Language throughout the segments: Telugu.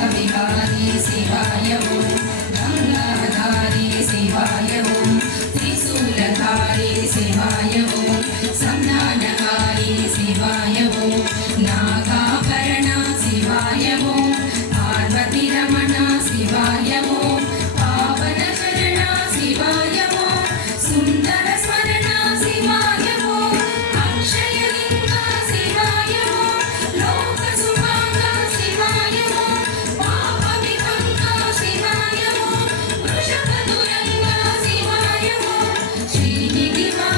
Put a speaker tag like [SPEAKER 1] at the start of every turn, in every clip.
[SPEAKER 1] कविकानि शिवाय You.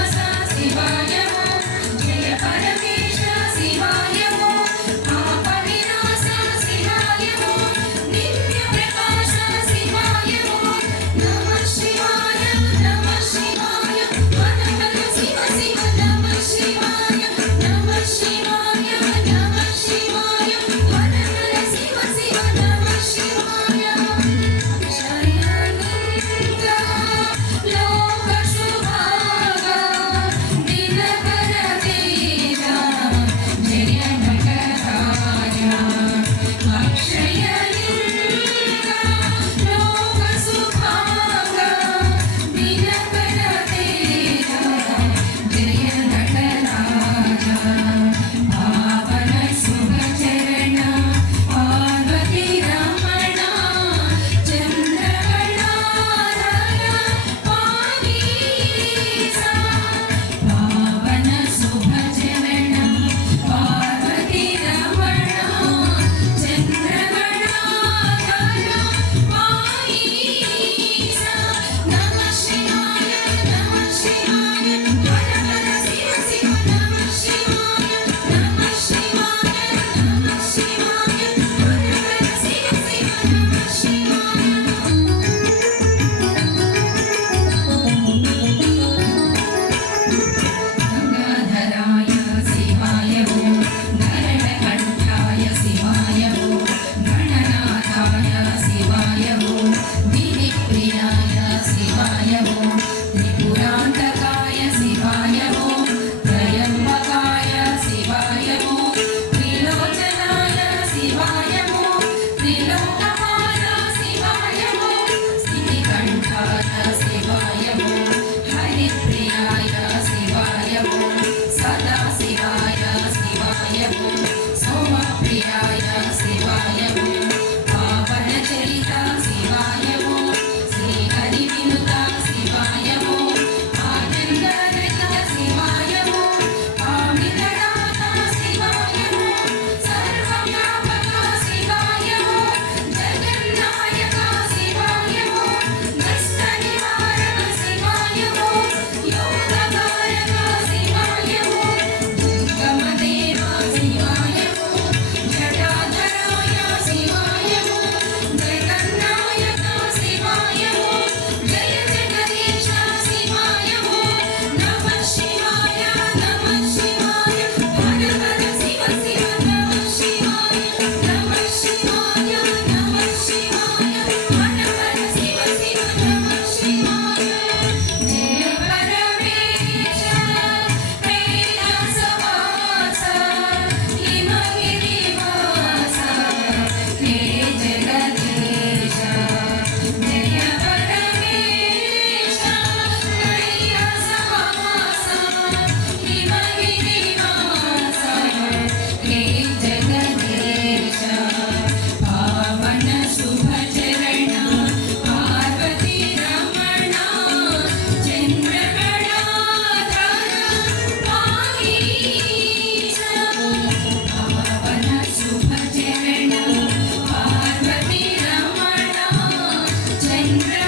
[SPEAKER 1] Thank you.